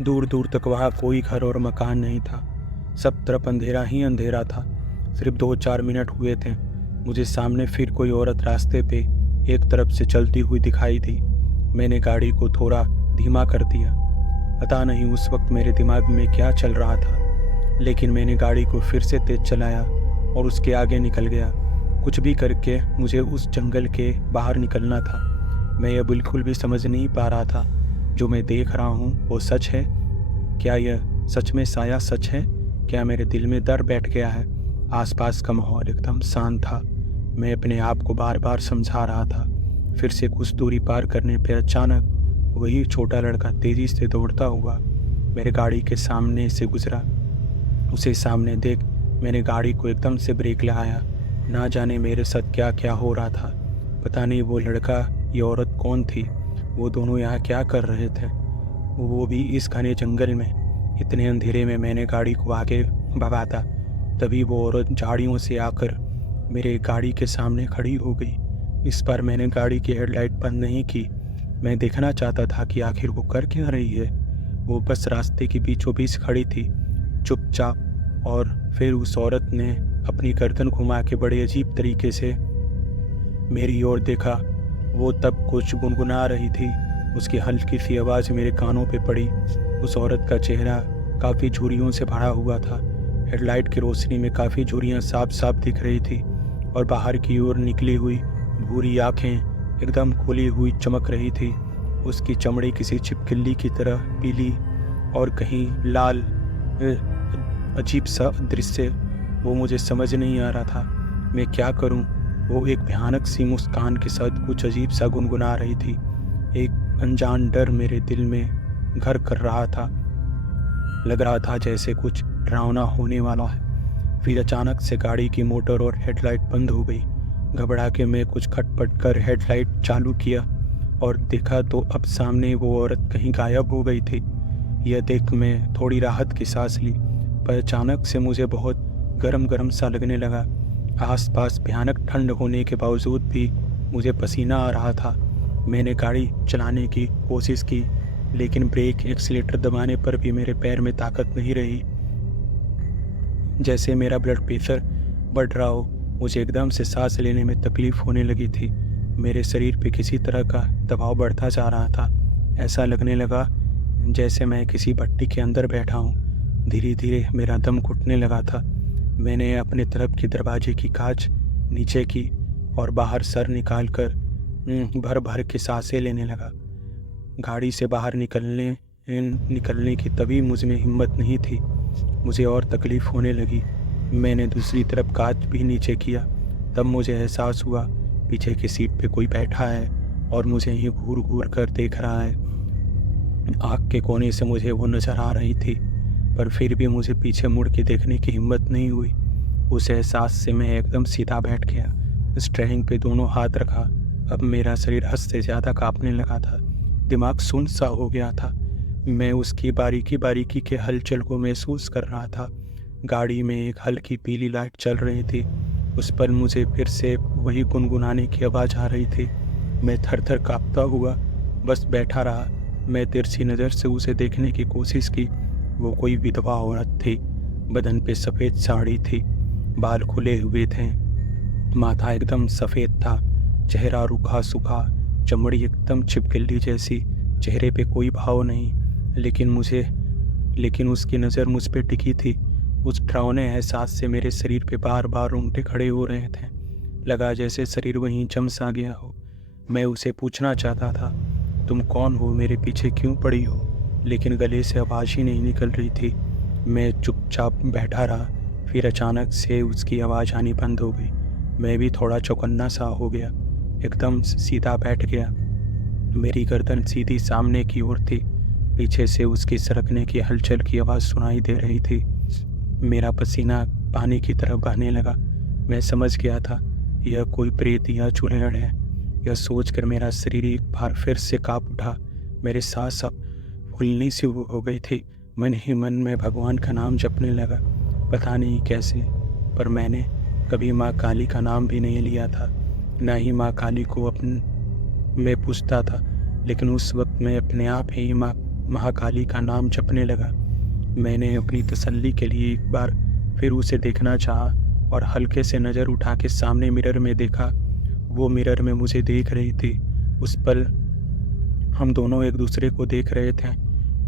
दूर दूर तक वहाँ कोई घर और मकान नहीं था। सब तरफ अंधेरा ही अंधेरा था। सिर्फ 2-4 मिनट हुए थे, मुझे सामने फिर कोई औरत रास्ते पे एक तरफ से चलती हुई दिखाई दी। मैंने गाड़ी को थोड़ा धीमा कर दिया। पता नहीं उस वक्त मेरे दिमाग में क्या चल रहा था, लेकिन मैंने गाड़ी को फिर से तेज चलाया और उसके आगे निकल गया। कुछ भी करके मुझे उस जंगल के बाहर निकलना था। मैं यह बिल्कुल भी समझ नहीं पा रहा था, जो मैं देख रहा हूँ वो सच है? क्या यह सच में साया सच है? क्या मेरे दिल में डर बैठ गया है? आसपास का माहौल एकदम शांत था। मैं अपने आप को बार बार समझा रहा था। फिर से कुछ दूरी पार करने पर अचानक वही छोटा लड़का तेजी से दौड़ता हुआ मेरे गाड़ी के सामने से गुजरा। उसे सामने देख मैंने गाड़ी को एकदम से ब्रेक लगाया। ना जाने मेरे साथ क्या क्या हो रहा था। पता नहीं वो लड़का, ये औरत कौन थी? वो दोनों यहाँ क्या कर रहे थे, वो भी इस घने जंगल में? इतने अंधेरे में मैंने गाड़ी को आगे भगाता, तभी वो औरत झाड़ियों से आकर मेरे गाड़ी के सामने खड़ी हो गई। इस बार मैंने गाड़ी की हेडलाइट बंद नहीं की। मैं देखना चाहता था कि आखिर वो कर क्या रही है। वो बस रास्ते के बीचों बीच खड़ी थी, चुपचाप। और फिर उस औरत ने अपनी गर्दन घुमा के बड़े अजीब तरीके से मेरी ओर देखा। वो तब कुछ गुनगुना रही थी। उसकी हल्की सी आवाज़ मेरे कानों पे पड़ी। उस औरत का चेहरा काफ़ी झुर्रियों से भरा हुआ था। हेडलाइट की रोशनी में काफ़ी झुर्रियाँ साफ साफ दिख रही थी और बाहर की ओर निकली हुई भूरी आँखें एकदम खुली हुई चमक रही थी। उसकी चमड़ी किसी छिपकली की तरह पीली और कहीं लाल, अजीब सा दृश्य। वो मुझे समझ नहीं आ रहा था मैं क्या करूं। वो एक भयानक सी मुस्कान के साथ कुछ अजीब सा गुनगुना रही थी। एक अनजान डर मेरे दिल में घर कर रहा था। लग रहा था जैसे कुछ डरावना होने वाला है। फिर अचानक से गाड़ी की मोटर और हेडलाइट बंद हो गई। घबरा के मैं कुछ खटपट कर हेडलाइट चालू किया और देखा तो अब सामने वो औरत कहीं गायब हो गई थी। यह देख मैं थोड़ी राहत की सांस ली, पर अचानक से मुझे बहुत गरम गरम सा लगने लगा। आसपास भयानक ठंड होने के बावजूद भी मुझे पसीना आ रहा था। मैंने गाड़ी चलाने की कोशिश की, लेकिन ब्रेक एक्सीलेटर दबाने पर भी मेरे पैर में ताकत नहीं रही। जैसे मेरा ब्लड प्रेशर बढ़ रहा हो। मुझे एकदम से सांस लेने में तकलीफ होने लगी थी। मेरे शरीर पे किसी तरह का दबाव बढ़ता जा रहा था। ऐसा लगने लगा जैसे मैं किसी भट्टी के अंदर बैठा हूँ। धीरे धीरे मेरा दम घुटने लगा था। मैंने अपने तरफ की दरवाजे की कांच नीचे की और बाहर सर निकाल कर भर भर के सांसें लेने लगा। गाड़ी से बाहर निकलने की तभी मुझ में हिम्मत नहीं थी। मुझे और तकलीफ होने लगी। मैंने दूसरी तरफ कांच भी नीचे किया। तब मुझे एहसास हुआ पीछे की सीट पे कोई बैठा है और मुझे ही घूर घूर कर देख रहा है। आँख के कोने से मुझे वो नज़र आ रही थी, पर फिर भी मुझे पीछे मुड़ के देखने की हिम्मत नहीं हुई। उस एहसास से मैं एकदम सीधा बैठ गया, स्टीयरिंग पे दोनों हाथ रखा। अब मेरा शरीर हद से ज़्यादा कांपने लगा था। दिमाग सुन्न सा हो गया था। मैं उसकी बारीकी बारीकी के हलचल को महसूस कर रहा था। गाड़ी में एक हल्की पीली लाइट चल रही थी। उस पर मुझे फिर से वही गुनगुनाने की आवाज़ आ रही थी। मैं थर थर काँपता हुआ बस बैठा रहा। मैं तिरछी नज़र से उसे देखने की कोशिश की। वो कोई विधवा औरत थी। बदन पे सफ़ेद साड़ी थी, बाल खुले हुए थे, माथा एकदम सफ़ेद था, चेहरा रूखा सूखा, चमड़ी एकदम छिपकली जैसी। चेहरे पे कोई भाव नहीं, लेकिन उसकी नज़र मुझ पे टिकी थी। उस डरावने एहसास से मेरे शरीर पे बार बार रोंगटे खड़े हो रहे थे। लगा जैसे शरीर वहीं जम सा गया हो। मैं उसे पूछना चाहता था, तुम कौन हो, मेरे पीछे क्यों पड़ी हो, लेकिन गले से आवाज़ ही नहीं निकल रही थी। मैं चुपचाप बैठा रहा। फिर अचानक से उसकी आवाज़ आनी बंद हो गई। मैं भी थोड़ा चौकन्ना सा हो गया, एकदम सीधा बैठ गया। मेरी गर्दन सीधी सामने की ओर थी। पीछे से उसकी सरकने की हलचल की आवाज़ सुनाई दे रही थी। मेरा पसीना पानी की तरह बहने लगा। मैं समझ गया था यह कोई प्रेत या चुड़ैल है। यह सोचकर मेरा शरीर एक बार फिर से काँप उठा। मेरे सांस अब फूलनी सी हो गई थी। मन ही मन में भगवान का नाम जपने लगा। पता नहीं कैसे, पर मैंने कभी माँ काली का नाम भी नहीं लिया था, ना ही माँ काली को मैं पूछता था। लेकिन उस वक्त मैं अपने आप ही माँ महाकाली का नाम जपने लगा। मैंने अपनी तसल्ली के लिए एक बार फिर उसे देखना चाहा और हल्के से नज़र उठा के सामने मिरर में देखा। वो मिरर में मुझे देख रही थी। उस पल हम दोनों एक दूसरे को देख रहे थे।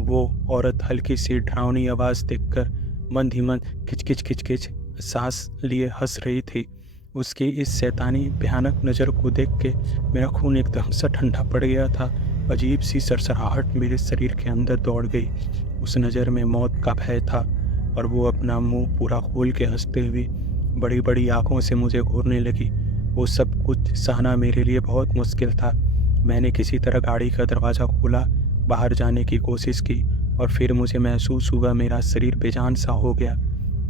वो औरत हल्की सी डरावनी आवाज़ देखकर मंद ही मंद खिच खिच सांस लिए हंस रही थी। उसकी इस शैतानी भयानक नज़र को देख के मेरा खून एकदम से ठंडा पड़ गया था। अजीब सी सरसराहट मेरे शरीर के अंदर दौड़ गई। उस नज़र में मौत का भय था और वो अपना मुंह पूरा खोल के हंसते हुए बड़ी बड़ी आंखों से मुझे घूरने लगी। वो सब कुछ सहना मेरे लिए बहुत मुश्किल था। मैंने किसी तरह गाड़ी का दरवाज़ा खोला, बाहर जाने की कोशिश की और फिर मुझे महसूस हुआ मेरा शरीर बेजान सा हो गया।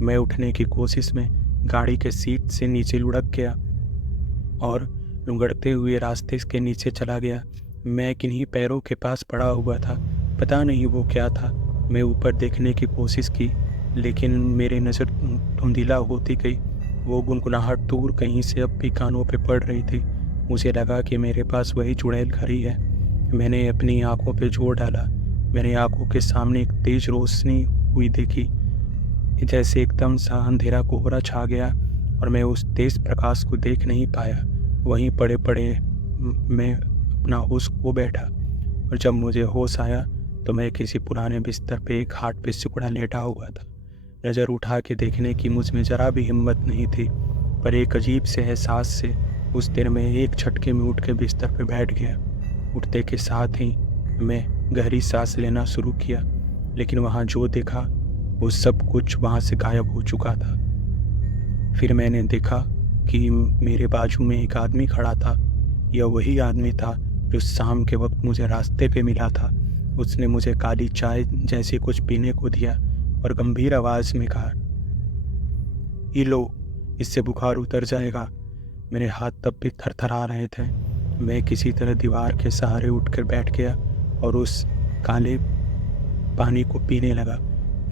मैं उठने की कोशिश में गाड़ी के सीट से नीचे लुढ़क गया और लुढ़कते हुए रास्ते के नीचे चला गया। मैं किन्हीं पैरों के पास पड़ा हुआ था। पता नहीं वो क्या था। मैं ऊपर देखने की कोशिश की लेकिन मेरी नज़र धुंधला होती गई। वो गुनगुनाहट दूर कहीं से अब भी कानों पे पड़ रही थी। मुझे लगा कि मेरे पास वही चुड़ैल खड़ी है। मैंने अपनी आंखों पे जोर डाला। मेरी आंखों के सामने एक तेज रोशनी हुई देखी, जैसे एकदम सा अंधेरा कोहरा छा गया और मैं उस तेज प्रकाश को देख नहीं पाया। वहीं पड़े पड़े मैं अपना होश खो बैठा और जब मुझे होश आया तो मैं किसी पुराने बिस्तर पे एक खाट पे सिकुड़ा लेटा हुआ था। नज़र उठा के देखने की मुझ में ज़रा भी हिम्मत नहीं थी, पर एक अजीब से एहसास से उस देर में एक झटके में उठ के बिस्तर पे बैठ गया। उठते के साथ ही मैं गहरी सांस लेना शुरू किया, लेकिन वहाँ जो देखा वो सब कुछ वहाँ से गायब हो चुका था। फिर मैंने देखा कि मेरे बाजू में एक आदमी खड़ा था। यह वही आदमी था जो शाम के वक्त मुझे रास्ते पे मिला था। उसने मुझे काली चाय जैसे कुछ पीने को दिया और गंभीर आवाज़ में कहा, ये लो, इससे बुखार उतर जाएगा। मेरे हाथ तब भी थरथरा रहे थे। मैं किसी तरह दीवार के सहारे उठकर बैठ गया और उस काले पानी को पीने लगा।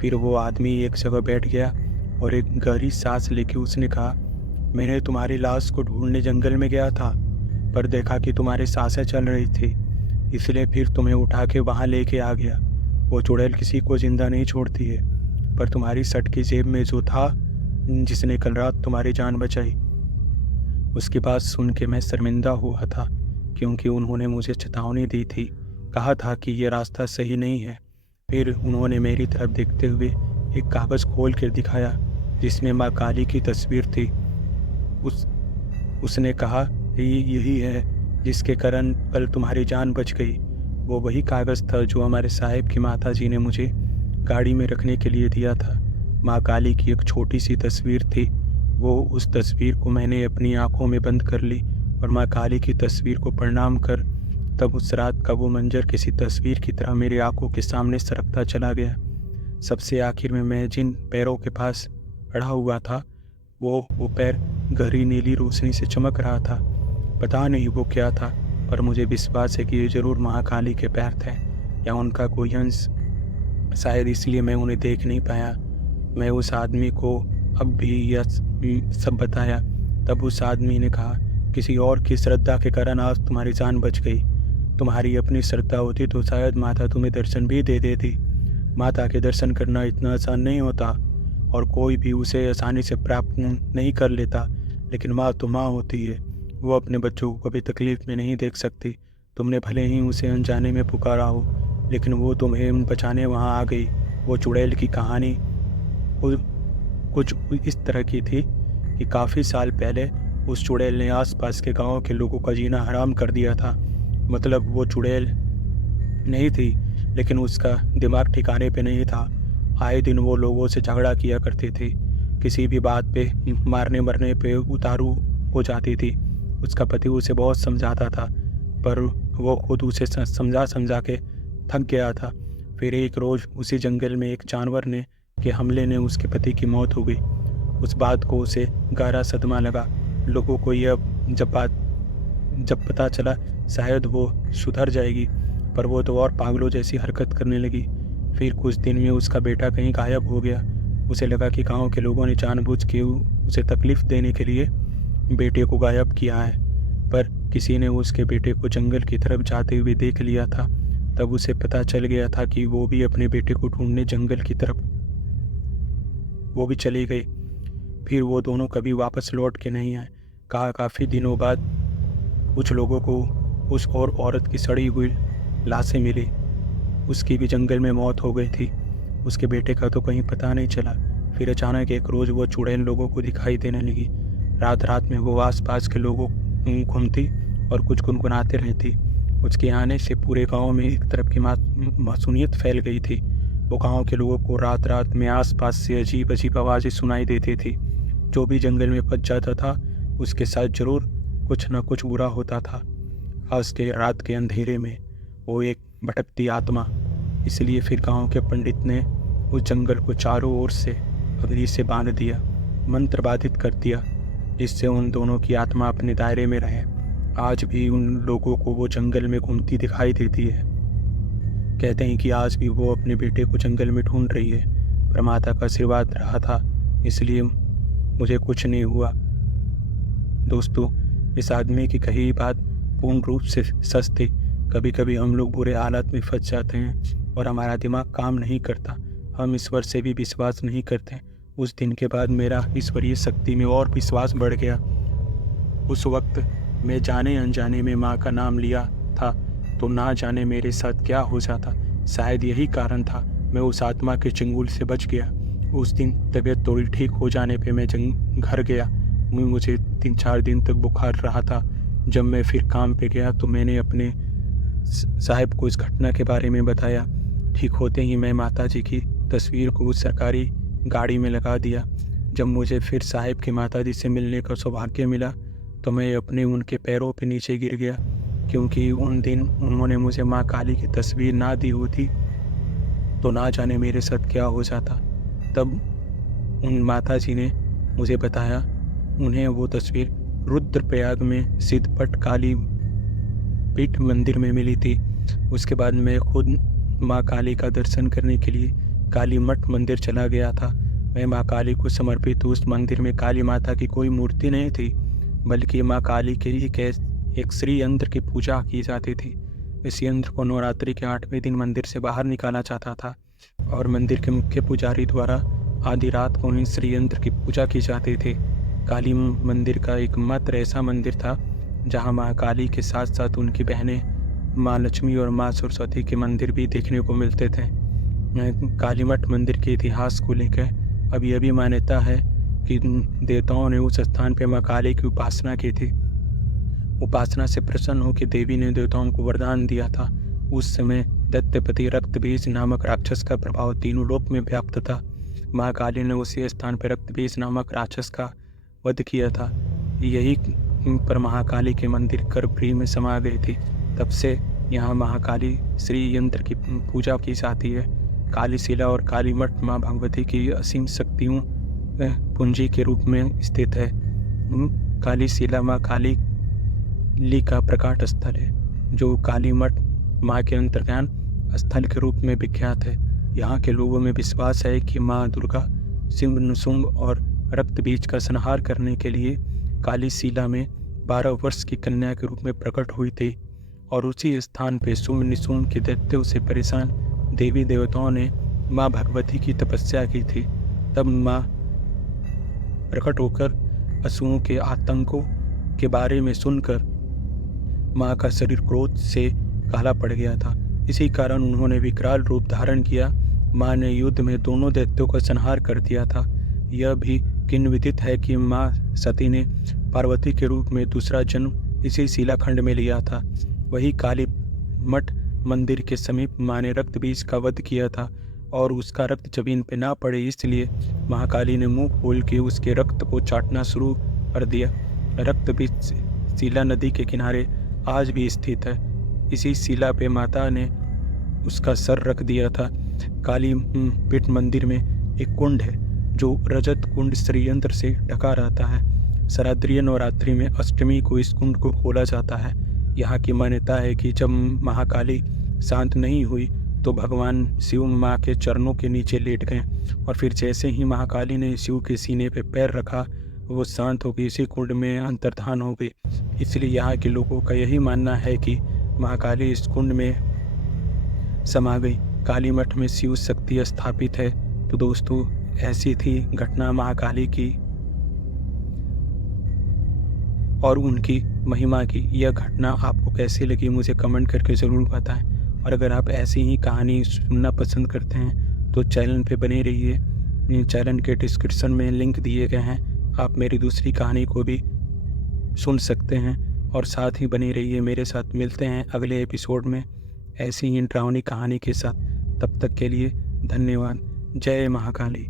फिर वो आदमी एक जगह बैठ गया और एक गहरी सांस लेके उसने कहा, मैंने तुम्हारी लाश को ढूंढने जंगल में गया था, पर देखा कि तुम्हारी सांसें चल रही थी, इसलिए फिर तुम्हें उठा के वहाँ लेके आ गया। वो चुड़ैल किसी को जिंदा नहीं छोड़ती है, पर तुम्हारी शर्ट की जेब में जो था जिसने कल रात तुम्हारी जान बचाई। उसकी बात सुन के मैं शर्मिंदा हुआ था, क्योंकि उन्होंने मुझे चेतावनी दी थी, कहा था कि ये रास्ता सही नहीं है। फिर उन्होंने मेरी तरफ देखते हुए एक कागज़ खोल कर दिखाया जिसमें माँ काली की तस्वीर थी। उसने कहा, ये यही है जिसके कारण कल तुम्हारी जान बच गई। वो वही कागज़ था जो हमारे साहिब की माता जी ने मुझे गाड़ी में रखने के लिए दिया था। माँ काली की एक छोटी सी तस्वीर थी। वो उस तस्वीर को मैंने अपनी आंखों में बंद कर ली और माँ काली की तस्वीर को प्रणाम कर तब उस रात का वो मंजर किसी तस्वीर की तरह मेरी आंखों के सामने सरकता चला गया। सबसे आखिर में मैं जिन पैरों के पास खड़ा हुआ था वो पैर गहरी नीली रोशनी से चमक रहा था। पता नहीं वो क्या था, पर मुझे विश्वास है कि ये ज़रूर महाकाली के पैर थे या उनका कोई अंश। शायद इसलिए मैं उन्हें देख नहीं पाया। मैं उस आदमी को अब भी यह सब बताया। तब उस आदमी ने कहा, किसी और की श्रद्धा के कारण आज तुम्हारी जान बच गई। तुम्हारी अपनी श्रद्धा होती तो शायद माता तुम्हें दर्शन भी दे देती। माता के दर्शन करना इतना आसान नहीं होता और कोई भी उसे आसानी से प्राप्त नहीं कर लेता, लेकिन माँ तो माँ होती है। वो अपने बच्चों को कभी तकलीफ़ में नहीं देख सकती। तुमने भले ही उसे अनजाने में पुकारा हो, लेकिन वो तुम्हें बचाने वहाँ आ गई। वो चुड़ैल की कहानी कुछ इस तरह की थी कि काफ़ी साल पहले उस चुड़ैल ने आसपास के गांव के लोगों का जीना हराम कर दिया था। मतलब वो चुड़ैल नहीं थी, लेकिन उसका दिमाग ठिकाने पे नहीं था। आए दिन वो लोगों से झगड़ा किया करती थी, किसी भी बात पे मारने मरने पे उतारू हो जाती थी। उसका पति उसे बहुत समझाता था, पर वो खुद उसे समझा के थक गया था। फिर एक रोज़ उसी जंगल में एक जानवर के हमले ने उसके पति की मौत हो गई। उस बात को उसे गहरा सदमा लगा। लोगों को यह जब पता चला शायद वो सुधर जाएगी, पर वो तो और पागलों जैसी हरकत करने लगी। फिर कुछ दिन में उसका बेटा कहीं गायब हो गया। उसे लगा कि गांव के लोगों ने जानबूझ के उसे तकलीफ़ देने के लिए बेटे को गायब किया है, पर किसी ने उसके बेटे को जंगल की तरफ जाते हुए देख लिया था। तब उसे पता चल गया था कि वो भी अपने बेटे को ढूंढने जंगल की तरफ वो भी चली गई। फिर वो दोनों कभी वापस लौट के नहीं आए। काफ़ी दिनों बाद कुछ लोगों को उस और औरत की सड़ी हुई लाशें मिली। उसकी भी जंगल में मौत हो गई थी। उसके बेटे का तो कहीं पता नहीं चला। फिर अचानक एक रोज़ वो चुड़ैल लोगों को दिखाई देने लगी। रात रात में वो आसपास के लोगों घूमती और कुछ गुनगुनाते रहती। उसके आने से पूरे गांव में एक तरफ की मासूमियत फैल गई थी। वो गांव के लोगों को रात रात में आसपास से अजीब अजीब आवाज़ें सुनाई देती थी। जो भी जंगल में फंस जाता था उसके साथ जरूर कुछ न कुछ बुरा होता था। खास के रात के अंधेरे में वो एक भटकती आत्मा। इसलिए फिर गांव के पंडित ने उस जंगल को चारों ओर से अग्नि से बांध दिया, मंत्र बाधित कर दिया, जिससे उन दोनों की आत्मा अपने दायरे में रहे। आज भी उन लोगों को वो जंगल में घूमती दिखाई देती है। कहते हैं कि आज भी वो अपने बेटे को जंगल में ढूंढ रही है। पर माता का आशीर्वाद रहा था, इसलिए मुझे कुछ नहीं हुआ। दोस्तों, इस आदमी की कही बात पूर्ण रूप से सच थी। कभी कभी हम लोग बुरे हालात में फंस जाते हैं और हमारा दिमाग काम नहीं करता। हम ईश्वर से भी विश्वास नहीं करते। उस दिन के बाद मेरा ईश्वरीय शक्ति में और विश्वास बढ़ गया। उस वक्त मैं जाने अनजाने में माँ का नाम लिया था, तो ना जाने मेरे साथ क्या हो जाता। शायद यही कारण था मैं उस आत्मा के चंगुल से बच गया। उस दिन तबीयत थोड़ी ठीक हो जाने पे मैं घर गया। मुझे 3-4 दिन तक बुखार रहा था। जब मैं फिर काम पे गया तो मैंने अपने साहब को इस घटना के बारे में बताया। ठीक होते ही मैं माताजी की तस्वीर को उस सरकारी गाड़ी में लगा दिया। जब मुझे फिर साहब की माताजी से मिलने का सौभाग्य मिला तो मैं अपने उनके पैरों पे नीचे गिर गया, क्योंकि उन दिन उन्होंने मुझे माँ काली की तस्वीर ना दी होती तो ना जाने मेरे साथ क्या हो जाता। तब उन माताजी ने मुझे बताया उन्हें वो तस्वीर रुद्रप्रयाग में सिद्धपट काली पीठ मंदिर में मिली थी। उसके बाद मैं खुद माँ काली का दर्शन करने के लिए काली मठ मंदिर चला गया था। मैं माँ काली को समर्पित उस मंदिर में काली माता की कोई मूर्ति नहीं थी, बल्कि माँ काली के एक श्री यंत्र की पूजा की जाती थी। इस यंत्र को नवरात्रि के 8वें दिन मंदिर से बाहर निकाला जाता था और मंदिर के मुख्य पुजारी द्वारा आधी रात को इस श्री यंत्र की पूजा की जाती थी। काली मंदिर का एकमात्र ऐसा मंदिर था जहाँ माँ काली के साथ साथ उनकी बहनें माँ लक्ष्मी और माँ सरस्वती के मंदिर भी देखने को मिलते थे। कालीमठ मंदिर के इतिहास को लेकर अभी मान्यता है कि देवताओं ने उस स्थान पर माँ काली की उपासना की थी। उपासना से प्रसन्न होकर देवी ने देवताओं को वरदान दिया था। उस समय दैत्यपति रक्तबीज नामक राक्षस का प्रभाव तीनों लोक में व्याप्त था। माँ काली ने उसी स्थान पर रक्तबीज नामक राक्षस का वध किया था। यही पर महाकाली के मंदिर गर्भगृह में समा गई थी। तब से यहाँ महाकाली श्री यंत्र की पूजा की जाती है। काली शिला और काली मठ माँ भगवती की असीम शक्तियों पूंजी के रूप में स्थित है। काली शिला माँ काली का प्रकाट स्थल है, जो काली मठ माँ के अंतर्ज्ञान स्थल के रूप में विख्यात है। यहाँ के लोगों में विश्वास है कि माँ दुर्गा सिंह नुसुंग और रक्त बीज का संहार करने के लिए काली शिला में 12 वर्ष की कन्या के रूप में प्रकट हुई थी और उसी स्थान पर शुंभ निशुंभ के दैत्यों से परेशान देवी देवताओं ने माँ भगवती की तपस्या की थी। तब माँ प्रकट होकर असुरों के आतंकों के बारे में सुनकर माँ का शरीर क्रोध से काला पड़ गया था। इसी कारण उन्होंने विकराल रूप धारण किया। माँ ने युद्ध में दोनों दैत्यों का संहार कर दिया था। यह भी किन्विदित है कि माँ सती ने पार्वती के रूप में दूसरा जन्म इसी शिलाखंड में लिया था। वही काली मठ मंदिर के समीप माँ ने रक्त बीज का वध किया था और उसका रक्त जमीन पे ना पड़े, इसलिए महाकाली ने मुंह खोल के उसके रक्त को चाटना शुरू कर दिया। रक्त बीज शिला नदी के किनारे आज भी स्थित है। इसी शिला पे माता ने उसका सर रख दिया था। काली पीठ मंदिर में एक कुंड है जो रजत कुंड श्रीयंत्र से ढका रहता है। शारदीय नवरात्रि में अष्टमी को इस कुंड को खोला जाता है। यहाँ की मान्यता है कि जब महाकाली शांत नहीं हुई तो भगवान शिव माँ के चरणों के नीचे लेट गए और फिर जैसे ही महाकाली ने शिव के सीने पर पैर रखा वो शांत हो गई, इसी कुंड में अंतर्धान हो गई। इसलिए यहाँ के लोगों का यही मानना है कि महाकाली इस कुंड में समा गई। काली मठ में शिव शक्ति स्थापित है। तो दोस्तों, ऐसी थी घटना महाकाली की और उनकी महिमा की। यह घटना आपको कैसी लगी मुझे कमेंट करके ज़रूर बताएं। और अगर आप ऐसी ही कहानी सुनना पसंद करते हैं तो चैनल पे बने रहिए। चैनल के डिस्क्रिप्शन में लिंक दिए गए हैं, आप मेरी दूसरी कहानी को भी सुन सकते हैं। और साथ ही बने रहिए मेरे साथ। मिलते हैं अगले एपिसोड में ऐसी ही डरावनी कहानी के साथ। तब तक के लिए धन्यवाद। जय महाकाली।